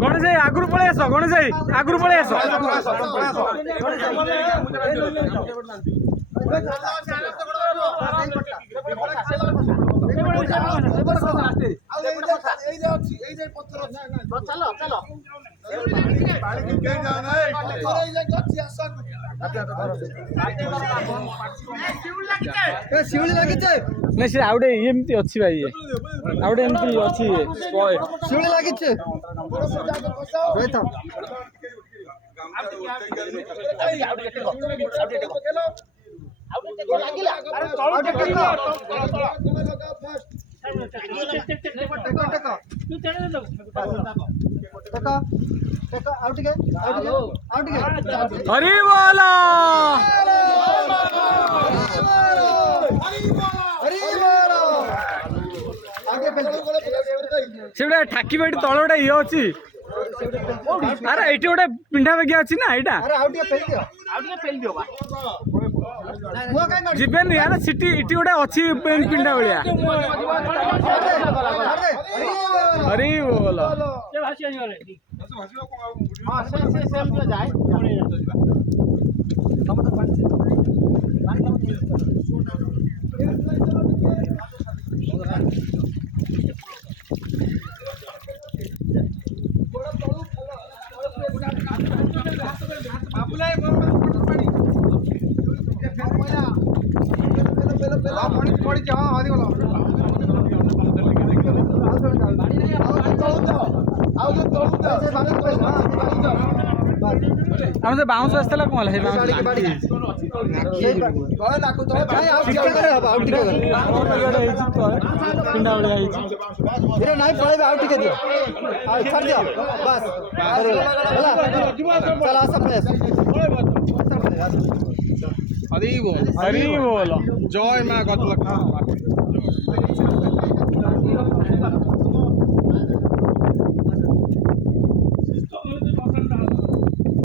गणेश भाई आगुरी पलि आस गणेश भाई आगुरी पलि आस ଶିଉଳି ଲାଗିଛି ନାଇଁ ସେ ଆଉ ଗୋଟେ ଏମିତି ଅଛି ଭାଇ ଆଉ ଗୋଟେ ଏମିତି ଅଛି ଶିଉଳି ଲାଗିଛି ରହିଥାଅ हरि बोल से गोटे ठाकी बैठ तल गोटे ये अच्छी अरे ये गोटे पिंडा बेगिया अच्छी ना यहाँ जीवन यार सिटी इटी गोटे अच्छी पिंडा भाया हरि बोल हम से बाउंस आसला कोन है बाउंस पिंडा वाले आई इरे नाही पळेबे आउट टिके दियो आ छाड़ दियो बस चल आसा प्लेस हरि बोल जय मां गतलक्ष्मी